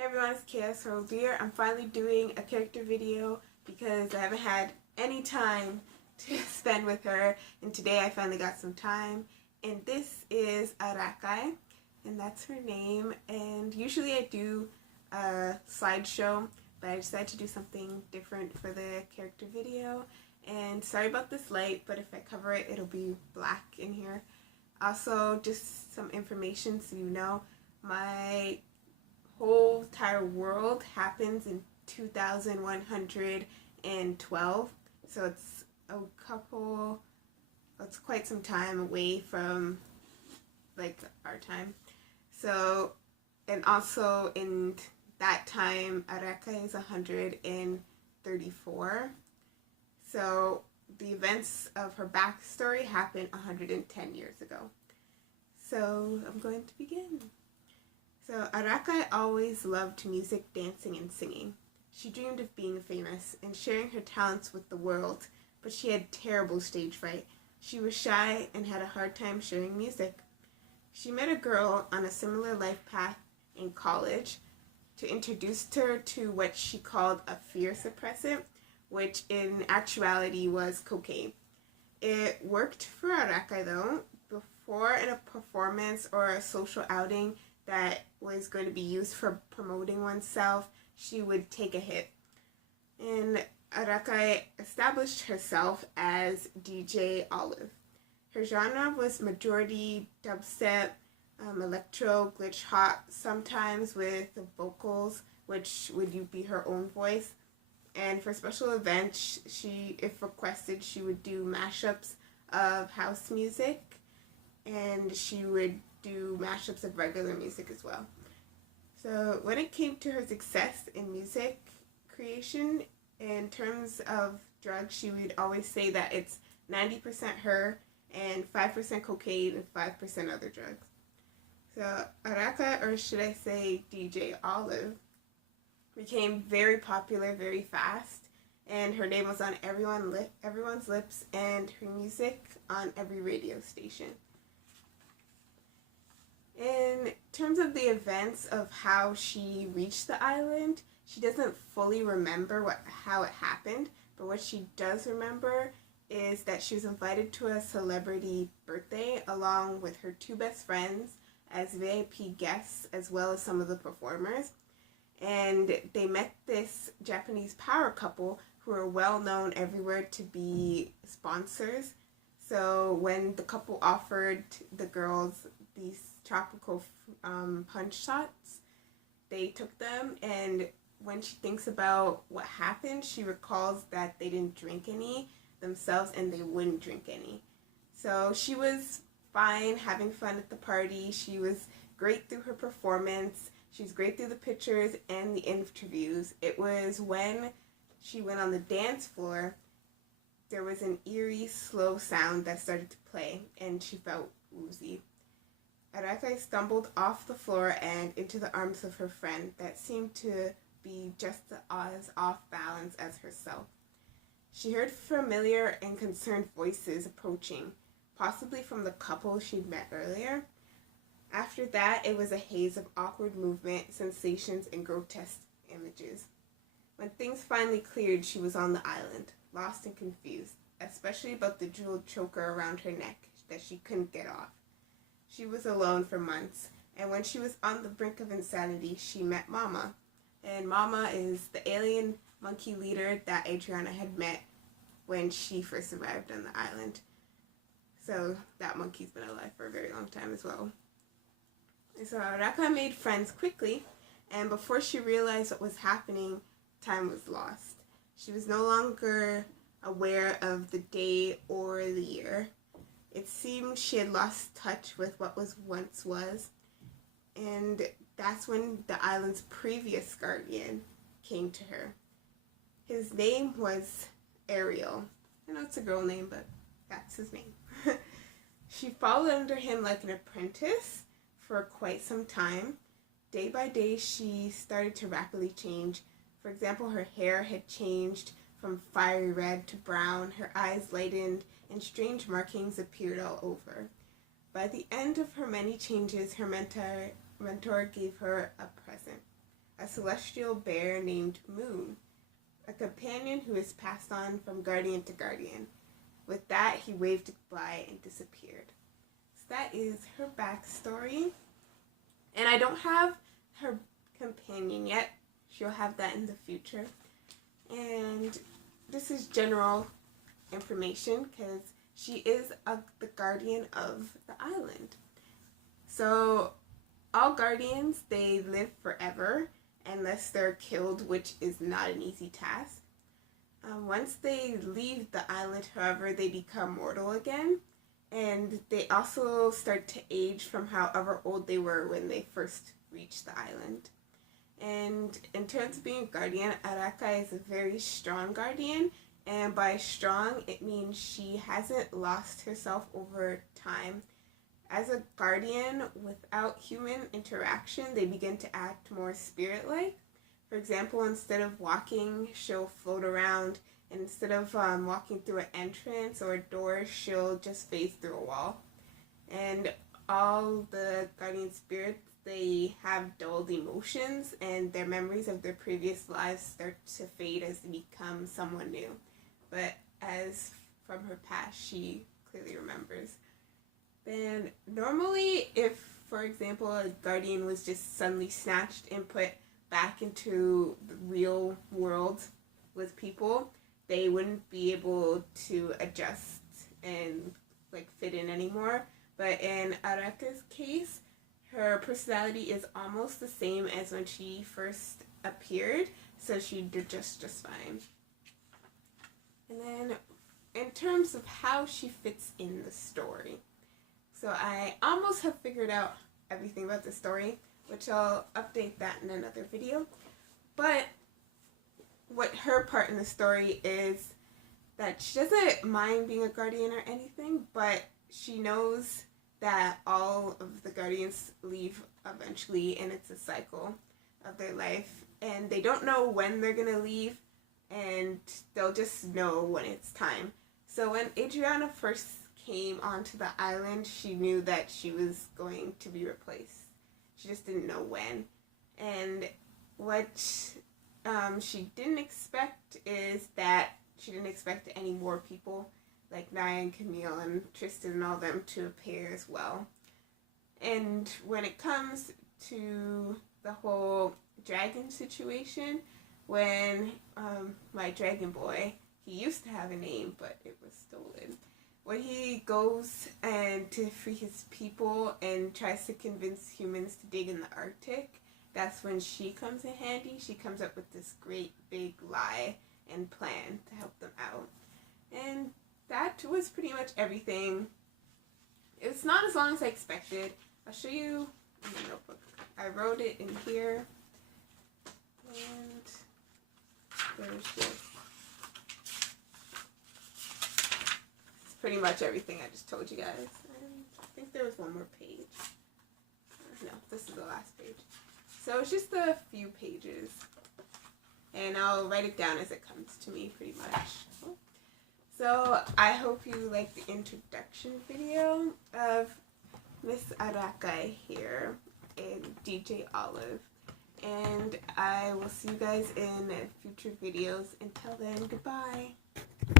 Hey everyone, it's Chaos Rose here. I'm finally doing a character video because I haven't had any time to spend with her, and today I finally got some time. And this is Arakai, and that's her name. And usually I do a slideshow, but I decided to do something different for the character video. And sorry about this light, but if I cover it, it'll be black in here. Also, just some information so you know, my whole entire world happens in 2112, so it's quite some time away from like our time. So, and also in that time Arakai is 134, so the events of her backstory happened 110 years ago. So I'm going to begin. So Arakai always loved music, dancing, and singing. She dreamed of being famous and sharing her talents with the world, but she had terrible stage fright. She was shy and had a hard time sharing music. She met a girl on a similar life path in college to introduce her to what she called a fear suppressant, which in actuality was cocaine. It worked for Arakai though. Before in a performance or a social outing that was going to be used for promoting oneself, she would take a hit. And Arakai established herself as DJ Olive. Her genre was majority dubstep, electro, glitch hop, sometimes with vocals, which would be her own voice. And for special events, she, if requested, she would do mashups of house music, and she would do mashups of regular music as well. So when it came to her success in music creation, in terms of drugs, she would always say that it's 90% her and 5% cocaine and 5% other drugs. So Arakai, or should I say DJ Olive, became very popular very fast, and her name was on everyone's lips and her music on every radio station. In terms of the events of how she reached the island, she doesn't fully remember how it happened, but what she does remember is that she was invited to a celebrity birthday along with her two best friends as VIP guests, as well as some of the performers. And they met this Japanese power couple who are well known everywhere to be sponsors. So when the couple offered the girls these tropical punch shots, they took them, and when she thinks about what happened, she recalls that they didn't drink any themselves and they wouldn't drink any. So she was fine, having fun at the party. She was great through her performance. She was great through the pictures and the interviews. It was when she went on the dance floor, there was an eerie, slow sound that started to play, and she felt woozy. Arakai stumbled off the floor and into the arms of her friend that seemed to be just as off balance as herself. She heard familiar and concerned voices approaching, possibly from the couple she'd met earlier. After that, it was a haze of awkward movement, sensations, and grotesque images. When things finally cleared, she was on the island, lost and confused, especially about the jeweled choker around her neck that she couldn't get off. She was alone for months, and when she was on the brink of insanity, she met Mama. And Mama is the alien monkey leader that Adriana had met when she first arrived on the island. So that monkey's been alive for a very long time as well. And so Arakai made friends quickly, and before she realized what was happening, time was lost. She was no longer aware of the day or the year. It seemed she had lost touch with what once was, and that's when the island's previous guardian came to her. His name was Ariel. I know it's a girl name, but that's his name. She followed under him like an apprentice for quite some time. Day by day, she started to rapidly change. For example, her hair had changed from fiery red to brown, her eyes lightened, and strange markings appeared all over. By the end of her many changes, her mentor gave her a present, a celestial bear named Moon, a companion who is passed on from guardian to guardian. With that, he waved goodbye and disappeared. So that is her backstory. And I don't have her companion yet. She'll have that in the future. And this is general information because she is the guardian of the island. So all guardians, they live forever unless they're killed, which is not an easy task. Once they leave the island, however, they become mortal again, and they also start to age from however old they were when they first reached the island. And in terms of being a guardian, Arakai is a very strong guardian, and by strong, it means she hasn't lost herself over time. As a guardian, without human interaction, they begin to act more spirit-like. For example, instead of walking, she'll float around, and instead of walking through an entrance or a door, she'll just phase through a wall. And all the guardian spirits, they have dulled emotions, and their memories of their previous lives start to fade as they become someone new. But as from her past, she clearly remembers. Then normally, if, for example, a guardian was just suddenly snatched and put back into the real world with people, they wouldn't be able to adjust and fit in anymore. But in Arakai's case, her personality is almost the same as when she first appeared, so she did just fine. And then in terms of how she fits in the story, so I almost have figured out everything about the story, which I'll update that in another video. But what her part in the story is that she doesn't mind being a guardian or anything, but she knows that all of the guardians leave eventually, and it's a cycle of their life. And they don't know when they're going to leave, and they'll just know when it's time. So when Adriana first came onto the island, she knew that she was going to be replaced. She just didn't know when. And what she didn't expect is that she didn't expect any more people like Naya and Camille and Tristan and all them to appear as well. And when it comes to the whole dragon situation, when my dragon boy, he used to have a name, but it was stolen. When he goes to free his people and tries to convince humans to dig in the Arctic, that's when she comes in handy. She comes up with this great big lie and plan to help them out. And that was pretty much everything. It's not as long as I expected. I'll show you in the notebook. I wrote it in here. And there's just pretty much everything I just told you guys. And I think there was one more page. No, this is the last page. So it's just a few pages. And I'll write it down as it comes to me pretty much. So I hope you liked the introduction video of Miss Arakai here and DJ Olive. And I will see you guys in future videos. Until then, goodbye.